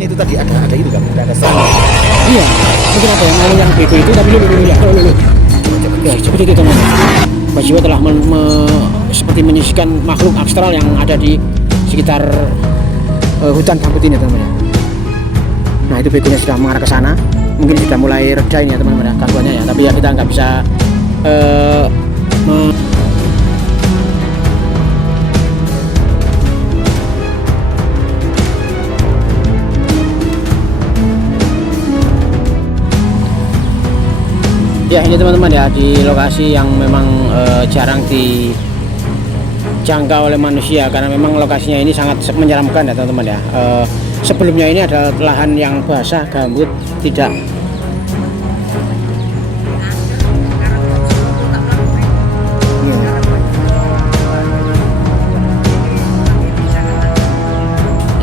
sepertinya itu tadi ada itu kan, ada serang. Iya, mungkin ada yang bego itu, tapi lu ya. Ya, seperti itu teman. Mbak Jiwa telah seperti menyisikan makhluk astral yang ada di sekitar hutan gambut ini teman-teman ya. Nah itu begonya sudah mengarah ke sana, mungkin sudah mulai reda ini ya teman-teman ya, gangguannya ya. Tapi ya kita nggak bisa ya ini teman-teman ya, di lokasi yang memang jarang dijangkau oleh manusia karena memang lokasinya ini sangat menyeramkan ya teman-teman ya. Sebelumnya ini ada lahan yang basah gambut, tidak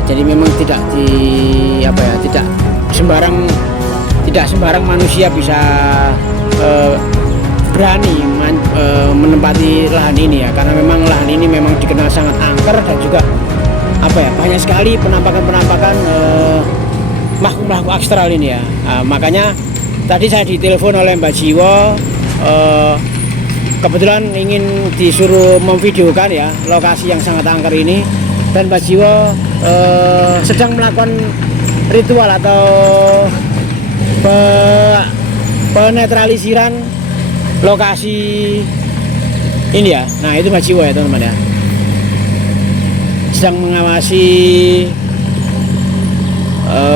jadi memang tidak sembarang manusia bisa berani menempati lahan ini ya, karena memang lahan ini memang dikenal sangat angker dan juga banyak sekali penampakan makhluk-makhluk astral ini ya. Makanya tadi saya ditelepon oleh Mbak Jiwo, kebetulan ingin disuruh memvideokan ya lokasi yang sangat angker ini, dan Mbak Jiwo sedang melakukan ritual atau penetralisiran lokasi ini ya. Nah itu Mbak Jiwo ya teman-teman ya, sedang mengawasi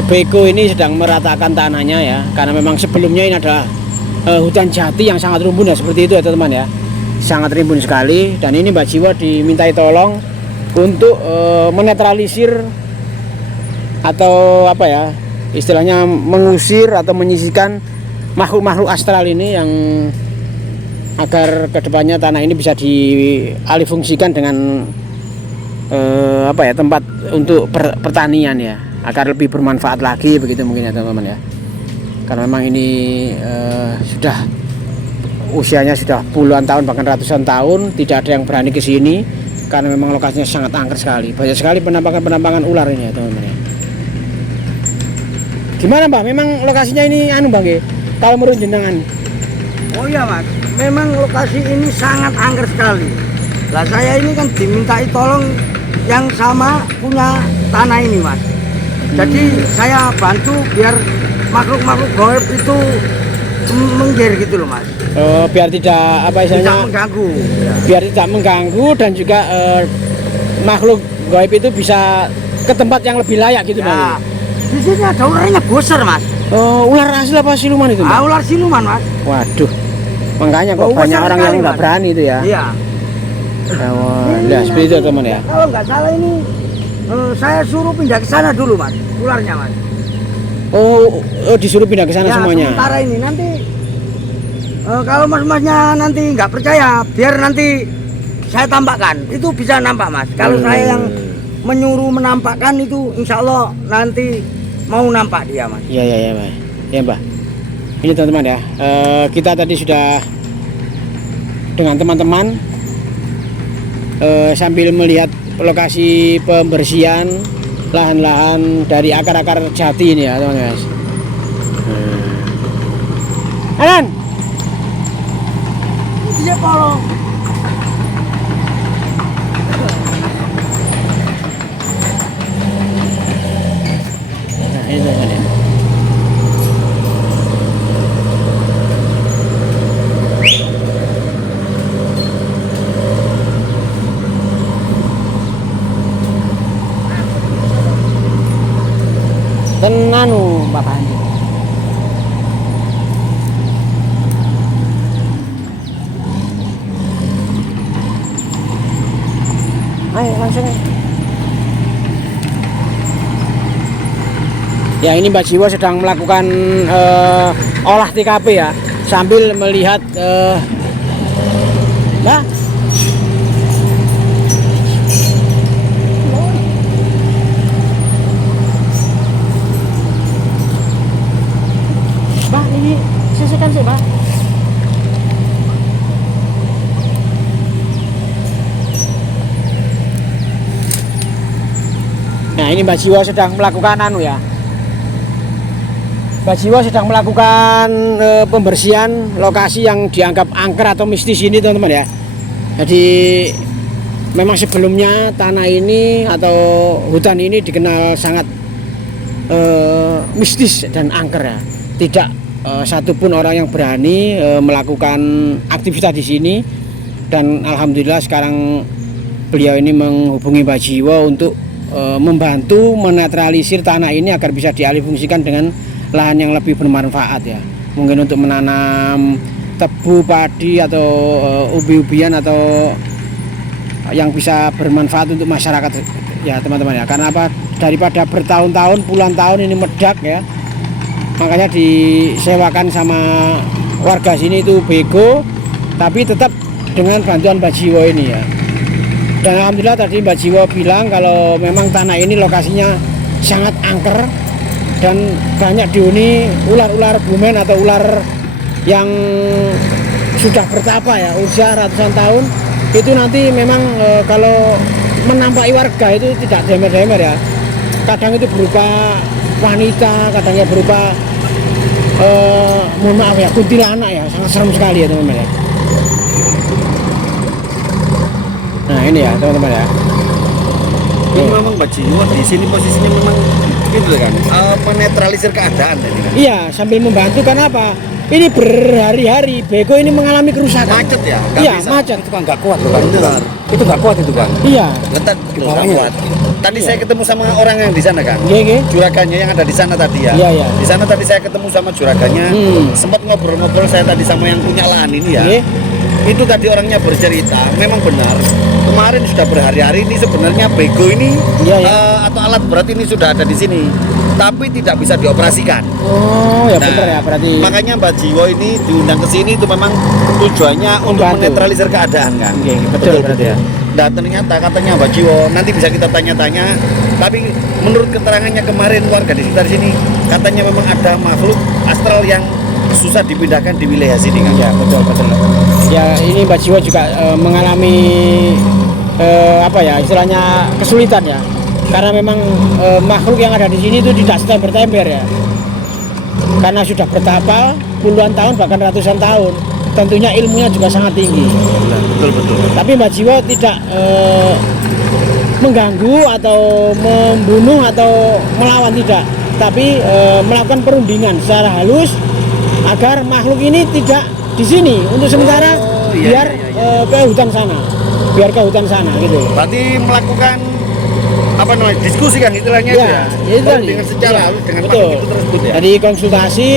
beko ini sedang meratakan tanahnya ya, karena memang sebelumnya ini adalah hutan jati yang sangat rimbun ya, seperti itu ya teman-teman ya, sangat rimbun sekali. Dan ini Mbak Jiwo dimintai tolong untuk menetralisir atau istilahnya mengusir atau menyisihkan makhluk-makhluk astral ini, yang agar kedepannya tanah ini bisa dialihfungsikan dengan tempat untuk pertanian ya, agar lebih bermanfaat lagi begitu mungkin ya teman-teman ya. Karena memang ini sudah usianya sudah puluhan tahun bahkan ratusan tahun, tidak ada yang berani ke sini karena memang lokasinya sangat angker sekali. Banyak sekali penampakan ular ini ya teman-teman ya. Gimana Mbak? Memang lokasinya ini Bang ya? Kalau menurut jenengan? Oh iya Mas, memang lokasi ini sangat angker sekali. Lah saya ini kan dimintai tolong yang sama punya tanah ini Mas. Jadi saya bantu biar makhluk-makhluk gaib itu menggir gitu loh Mas. Biar tidak tidak mengganggu. Biar tidak mengganggu dan juga makhluk gaib itu bisa ke tempat yang lebih layak gitu Bang. Di sini ada ularnya besar Mas. Ular asli apa siluman itu Mbak? Ular siluman Mas. Waduh, makanya kok banyak orang yang nggak berani itu ya. Iya. Nah seperti itu teman ya. Kalau nggak salah ini saya suruh pindah ke sana dulu Mas, ularnya Mas. Oh disuruh pindah ke sana ya, semuanya. Sementara ini nanti kalau mas-masnya nanti nggak percaya, biar nanti saya tampakkan, itu bisa nampak Mas. Kalau saya yang menyuruh menampakkan itu, insya Allah nanti mau nampak dia Mas. Iya Mbak. Ya Mbak. Ini teman-teman ya, kita tadi sudah dengan teman-teman sambil melihat lokasi pembersihan lahan-lahan dari akar-akar jati ini ya teman-teman. Alan, dia tolong. Nah ini teman-teman ya. Tenanu Bapak Andi. Ayo langsung. Ya ini Mbak Jiwo sedang melakukan olah TKP ya, sambil melihat Mbak. Mbak ini sisihkan sih Mbak. Nah ini Mbak Jiwo sedang melakukan ya, Mbak Jiwo sedang melakukan pembersihan lokasi yang dianggap angker atau mistis ini teman-teman ya. Jadi memang sebelumnya tanah ini atau hutan ini dikenal sangat mistis dan angker ya. Tidak satupun orang yang berani melakukan aktivitas di sini. Dan alhamdulillah sekarang beliau ini menghubungi Mbak Jiwo untuk membantu menetralisir tanah ini agar bisa dialihfungsikan dengan lahan yang lebih bermanfaat ya. Mungkin untuk menanam tebu, padi atau ubi-ubian atau yang bisa bermanfaat untuk masyarakat ya teman-teman ya. Karena apa? Daripada bertahun-tahun, puluhan tahun ini medak ya, makanya disewakan sama warga sini itu bego, tapi tetap dengan bantuan Mbak Jiwo ini ya. Dan alhamdulillah tadi Mbak Jiwo bilang kalau memang tanah ini lokasinya sangat angker dan banyak dihuni ular-ular bumen atau ular yang sudah bertapa ya, usia ratusan tahun. Itu nanti memang kalau menampaki warga itu tidak demer-demer ya. Kadang itu berupa wanita, kadangnya berupa mohon maaf ya, kuntilanak ya, sangat serem sekali ya teman-teman ya. Nah ini ya teman-teman ya. Ini memang Mbak Jiwo di sini posisinya memang itu kan menetralisir keadaan tadi kan. Iya, sambil membantu karena apa? Ini berhari-hari bego ini mengalami kerusakan. Macet ya? Iya, macet. Itu kan nggak kuat loh kan? Itu nggak kuat itu kan? Iya. Letak nggak kuat. Tadi saya ketemu sama orang yang di sana kan? Iya. Juragannya yang ada di sana tadi ya? Iya. Di sana tadi saya ketemu sama juragannya. Sempat ngobrol-ngobrol saya tadi sama yang punya lahan ini ya. Itu tadi orangnya bercerita, memang benar. Kemarin sudah berhari-hari ini sebenarnya bego ini atau alat berat ini sudah ada di sini, tapi tidak bisa dioperasikan. Oh ya benar ya berarti. Makanya Mbak Jiwo ini diundang ke sini itu memang tujuannya untuk menetralisir keadaan kan. Betul berarti ya. Dan ternyata katanya Mbak Jiwo nanti bisa kita tanya-tanya. Tapi menurut keterangannya kemarin warga di sekitar sini, katanya memang ada makhluk astral yang susah dipindahkan di wilayah sini kan. Ya betul. Ya ini Mbak Jiwo juga mengalami apa ya istilahnya kesulitan ya. Karena memang makhluk yang ada di sini itu tidak setember-tember ya. Karena sudah bertapa puluhan tahun bahkan ratusan tahun. Tentunya ilmunya juga sangat tinggi. Betul. Tapi Mbak Jiwo tidak mengganggu atau membunuh atau melawan tidak. Tapi melakukan perundingan secara halus agar makhluk ini tidak di sini untuk sementara biar ke hutan sana, gitu. Berarti melakukan apa namanya diskusi kan istilahnya ya, itu ya? Dengan secara halus dengan makhluk itu tersebut ya. Jadi konsultasi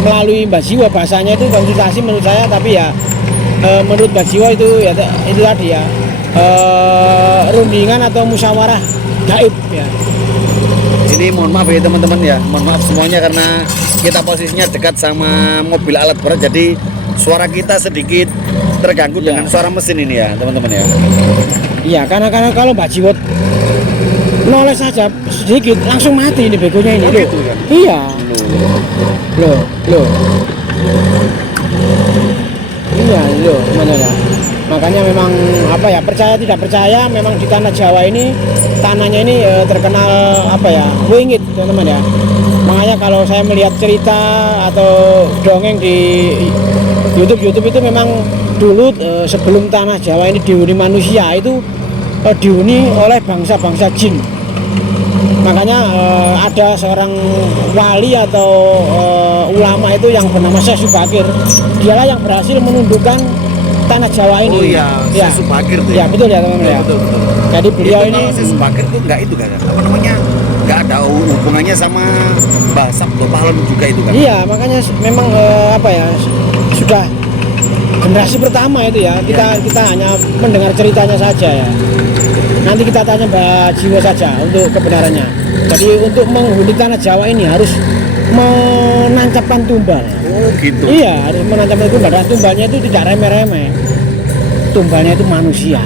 melalui Mbak Jiwo, bahasanya itu konsultasi menurut saya, tapi ya menurut Mbak Jiwo itu ya itu tadi ya rundingan atau musyawarah gaib ya. Ini mohon maaf ya teman-teman ya, mohon maaf semuanya karena kita posisinya dekat sama mobil alat berat, jadi suara kita sedikit terganggu dengan suara mesin ini ya teman-teman ya. Iya, karena kalau Mbak Jiwo noles saja sedikit langsung mati ini begonya ini. Gitu kan? Iya. Loh. Iya, gimana ya? Makanya memang apa ya, percaya tidak percaya memang di tanah Jawa ini tanahnya ini terkenal apa ya, wingit teman-teman ya. Makanya kalau saya melihat cerita atau dongeng di YouTube itu memang dulu sebelum tanah Jawa ini dihuni manusia itu dihuni oleh bangsa-bangsa jin. Makanya ada seorang wali atau ulama itu yang bernama Syekh Subakir. Dialah yang berhasil menundukkan tanah Jawa ini. Oh iya, Syekh Subakir tuh. Ya betul ya teman-teman ya. Betul. Jadi beliau itu ini Syekh Subakir itu enggak itu kan? Apa namanya? Enggak ada hubungannya sama Mbah Sabto Pahlon juga itu kan? Iya, makanya memang apa ya, sudah generasi pertama itu ya. Kita hanya mendengar ceritanya saja ya. Nanti kita tanya Mbak Jiwo saja untuk kebenarannya. Jadi untuk menghuni tanah Jawa ini harus menancapkan tumbal. Oh gitu. Iya, harus menancapkan tumbal, dan tumbalnya itu tidak remeh-remeh. Tumbalnya itu manusia.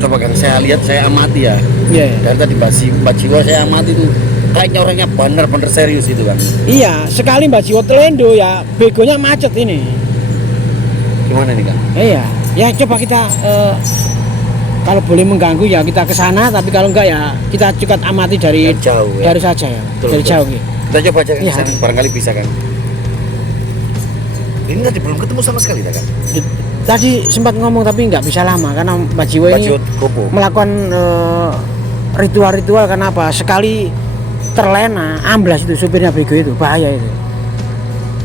Coba kan saya lihat, saya amati ya. Iya. Dari tadi Mbak Jiwo saya amati itu kayaknya orangnya benar-benar serius itu kan. Iya, sekali Mbak Jiwo telendo ya begonya macet ini. Gimana nih kan? Iya, ya coba kita kalau boleh mengganggu ya kita ke sana, tapi kalau enggak ya kita cukup amati dari jauh ya. dari saja ya. Betul, dari betul. jauh ya. Kita coba aja kan, Iya. sana, barangkali bisa kan. Ini tadi belum ketemu sama sekali tak kan? Tadi sempat ngomong tapi nggak bisa lama karena Mbak Jiwo Mbak ini Jiwo gopo. melakukan ritual-ritual. Kenapa? Sekali terlena, amblas itu supirnya bego itu, bahaya itu.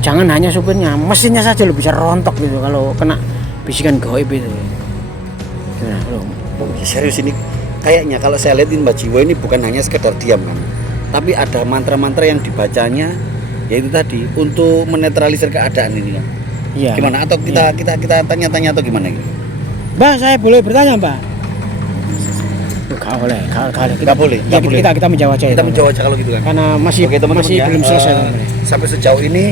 Jangan hanya supirnya, mesinnya saja lo bisa rontok gitu kalau kena bisikan gaib itu. Gimana? Lo? Oh, serius ini kayaknya kalau saya lihat Mbak Jiwo ini bukan hanya sekedar diam kan, tapi ada mantra-mantra yang dibacanya, yaitu tadi untuk menetralisir keadaan ini kan. Iya. Gimana? Atau kita tanya-tanya atau gimana ini? Mbak, saya boleh bertanya, Mbak? Gak boleh, Nggak boleh, Ya, nggak boleh. kita menjawab aja. Kita itu. menjawab aja kalau gitu kan. Karena masih Oke, teman-teman masih ya, belum selesai. teman-teman. sampai sejauh ini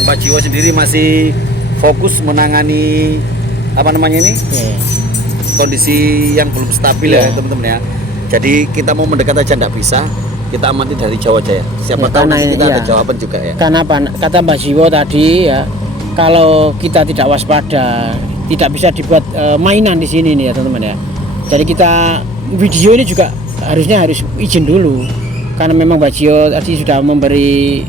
Mbak Jiwo sendiri masih fokus menangani apa namanya ini Iya. kondisi yang belum stabil Iya. ya teman-teman ya. Jadi kita mau mendekat aja nggak bisa, kita amati dari jauh aja ya. Siapa Ya, tahu karena nanti kita iya. ada jawaban juga ya. Karena apa? Kata Mbak Jiwo tadi ya, kalau kita tidak waspada, tidak bisa dibuat mainan di sini nih ya teman-teman ya. Jadi kita video ini juga harus izin dulu, karena memang Mbak Jiwo tadi sudah memberi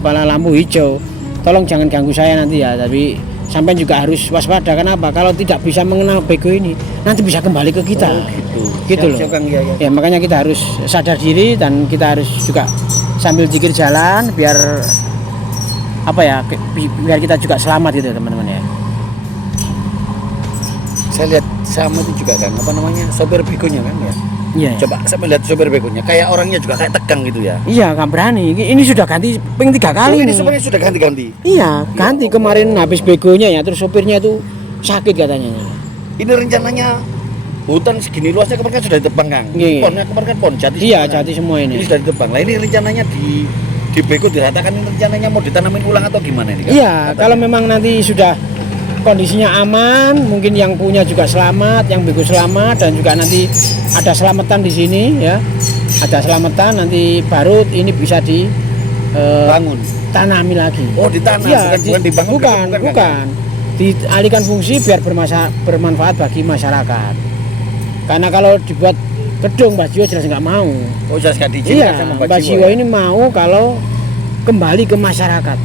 lampu hijau. Tolong jangan ganggu saya nanti ya. Tapi sampai juga harus waspada. Kenapa? Kalau tidak bisa mengenal bego ini, nanti bisa kembali ke kita. Oh, gitu. Gitu loh. Siap, Kang, ya. Ya makanya kita harus sadar diri dan kita harus juga sambil zikir jalan biar apa ya biar kita juga selamat gitu teman-teman ya. Saya lihat sama itu juga kan, apa namanya, sopir begonya kan ya. Iya. Coba saya lihat sopir begonya, kayak orangnya juga kayak tegang gitu ya. Iya nggak berani. Ini sudah ganti ping 3 kali Oh, ini nih. sebenarnya sudah ganti-ganti. Iya ganti kemarin habis begonya ya, terus sopirnya itu sakit katanya. Ini rencananya hutan segini luasnya kemarin kan sudah ditebang Kang. Iya. Ponnya kemarin kan pon jati. Iya semua, kan? jati semua Ini ini. sudah ditebang. Lah ini rencananya di bego diratakan, ini rencananya mau ditanamin ulang atau gimana ini Kang? Iya Katanya. kalau memang nanti sudah kondisinya aman, mungkin yang punya juga selamat, yang bego selamat, dan juga nanti ada selamatan di sini ya, ada selamatan nanti baru ini bisa bangun. ditanami lagi. Oh, ditanam, Iya, bukan dibangun. bukan, Kang? dialihkan fungsi biar bermanfaat bagi masyarakat. Karena kalau dibuat gedung Mbak Jiwo jelas nggak mau. Oh, jelas nggak diizinkan Iya, sama Mbak Jiwo ini mau kalau kembali ke masyarakat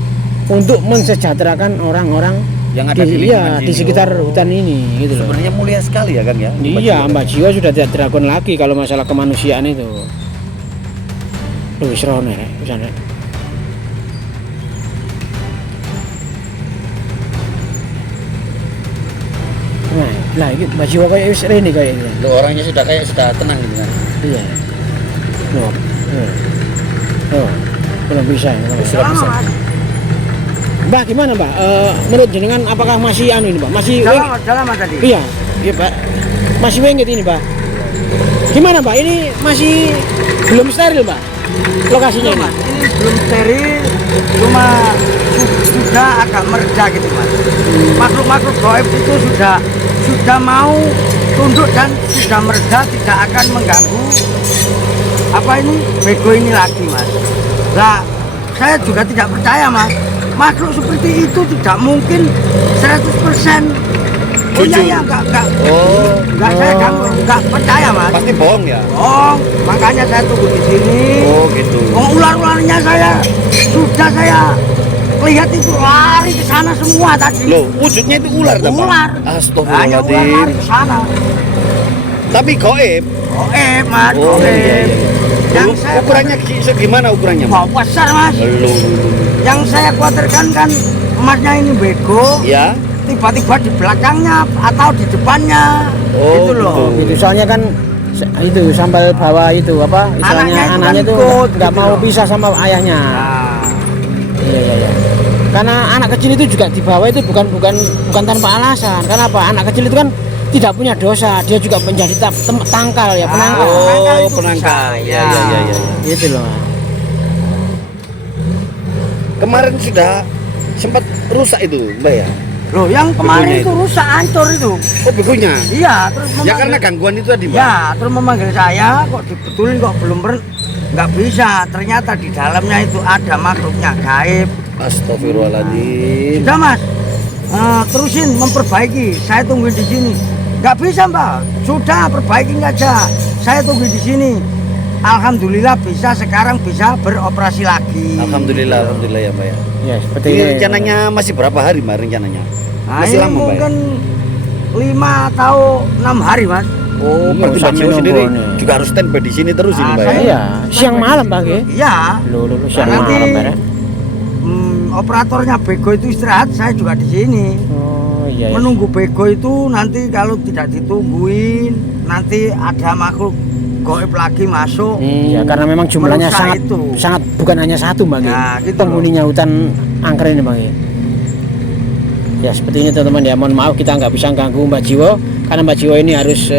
untuk mensejahterakan orang-orang yang ada di lingkungan di sini. sekitar Oh. hutan ini gitu loh. Sebenarnya mulia sekali ya Kang ya. Iya, Mbak Jiwo sudah tidak diragukan lagi kalau masalah kemanusiaan itu. Loh, wis rono ya, wis ana. Nah, ini Mbak Jiwo kayak wis rene kayak gitu. Loh, orangnya sudah tenang gitu kan. Iya. Loh. Oh, belum bisa. Sudah bisa. Mas. Mbak gimana Mbak? Menurut jenengan apakah masih ini Mbak? Masih Dalam tadi. Iya, iya Pak. Masih wengit ini Pak. Gimana Pak? Ini masih belum steril Pak? Lokasinya ini? Mas, ini belum steril, cuma sudah agak mereda gitu Mas. Makhluk-makhluk gaib itu sudah mau tunduk dan sudah mereda, tidak akan mengganggu apa ini bego ini lagi Mas. Nah, saya juga tidak percaya Mas. Makhluk seperti itu tidak mungkin 100% iya enggak. Oh, Enggak, saya enggak percaya Mas. pasti bohong ya. Oh, makanya saya tunggu di sini. Oh, gitu. Ular-ularnya saya lihat itu lari ke sana semua tadi. Loh, wujudnya itu ular tak, Pak? Ular. Hanya ular Astagfirullahaladzim. lari ke sana. Tapi goib. Oh, Mas, Oh, iya, iya. Yang saya Ukurannya gimana ukurannya? mau besar Mas. Loh. Yang saya khawatirkan kan emasnya ini bego, Ya. tiba-tiba di belakangnya atau di depannya. Oh, Itu loh. gitu. Itu soalnya kan itu sambal bawa itu apa? Anaknya itu Anaknya kan itu ikut, nggak gitu mau loh. pisah sama ayahnya. Nah, Iya. Karena anak kecil itu juga dibawa itu bukan tanpa alasan. Karena apa? Anak kecil itu kan tidak punya dosa, dia juga menjadi tangkal ya, penangkal. penangkal Oh, itu penangkal. bisa, Ya, ya. ya. Itu loh. Kemarin sudah sempat rusak itu, Mbak ya. loh yang kemarin Begonya itu itu. rusak hancur itu. Oh, begonya. Iya, terus Ya karena gangguan itu tadi, Mbak. ya, terus memanggil saya kok dibetulin kok belum nggak bisa. Ternyata di dalamnya itu ada makhluknya gaib. Astagfirullahaladzim. Sudah Mas, terusin memperbaiki. Saya tunggu di sini. Nggak bisa Mbak. Sudah perbaikin aja. Saya tunggu di sini. alhamdulillah sekarang bisa beroperasi lagi. Alhamdulillah ya Mbak ya. Ya, seperti Ini ini. rencananya masih berapa hari Mbak rencananya? Nah, Masih ini lama Mbak ya? mungkin 5 atau 6 hari Mas. Oh, Iya, berarti Mbak sampai Jiwo sendiri nombor nih. juga harus standby di sini terus ini Ah, Mbak ya? saya- Iya, siang malam Pak ya. Iya. Loh, siang Nanti malam Pak ya. Operatornya Bego itu istirahat, saya juga di sini. Oh iya. Iya. Menunggu Bego itu nanti kalau tidak ditungguin, nanti ada makhluk goib lagi masuk. Ya karena memang jumlahnya Merusak sangat itu. sangat bukan hanya satu Bang. Nah, gitu penghuninya hutan angker ini Bang. Ya seperti ini teman-teman ya. Mohon maaf kita nggak bisa ganggu Mbak Jiwo karena Mbak Jiwo ini harus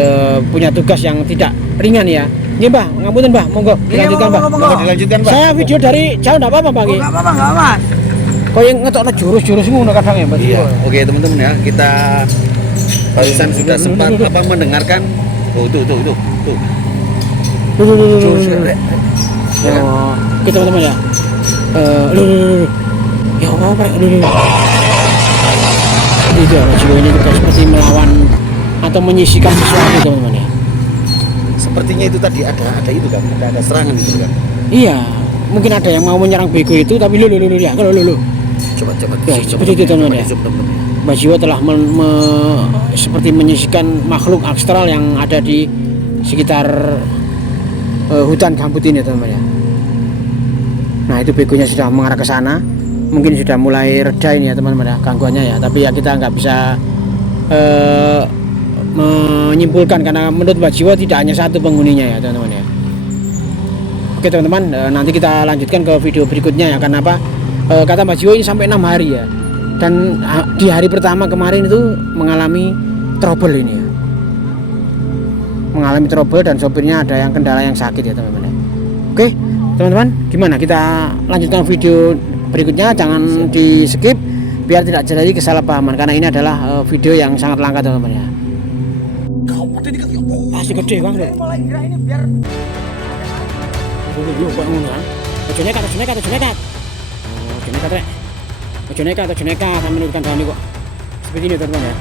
punya tugas yang tidak ringan ya. Ini Mbak, ngapunten Mbak, monggo dilanjutkan Mbak. monggo. Mau dilanjutkan Mbak? Saya video dari jauh enggak apa-apa Pak. Oh, nggak apa-apa, nggak Mas. Kau yang ngetokno jurus-jurus ngono kadang ya Mbak. Iya, oke teman-teman ya, kita barusan sudah sempat apa mendengarkan. Oh tuh. Jurus ya. Oh, oke teman-teman ya. Ya apa Pak? Itu ya, Mbak Jiwo ini juga seperti melawan atau menyisikan sesuatu teman-teman ya. Sepertinya itu tadi ada itu kan, ada serangan itu kan. Iya, mungkin ada yang mau menyerang Bego itu tapi ya, kalau Coba. Ya, seperti itu, teman-teman, ya. Mbak Jiwo telah seperti menyisikan makhluk astral yang ada di sekitar hutan gambut ini teman-teman ya. Nah itu begonya sudah mengarah ke sana, mungkin sudah mulai reda ini ya teman-teman ya gangguannya ya. Tapi ya kita nggak bisa menyimpulkan karena menurut Mbak Jiwo tidak hanya satu penghuninya ya teman-teman ya. Oke teman-teman, nanti kita lanjutkan ke video berikutnya ya. Karena apa? Kata Mbak Jiwo ini sampai 6 hari ya. Dan di hari pertama kemarin itu mengalami trouble ini ya. Mengalami trouble dan sopirnya ada yang kendala yang sakit ya teman-teman ya. Oke teman-teman, gimana kita lanjutkan video berikutnya, jangan di skip biar tidak terjadi kesalahpahaman karena ini adalah video yang sangat langka teman-teman ya. Pasti gede bang deh. Mulai gerak ini biar Lu kok ngono kan? Ojo nekat. Ojo nekat, kami menurutkan kami kok. Seperti ini teman-teman ya.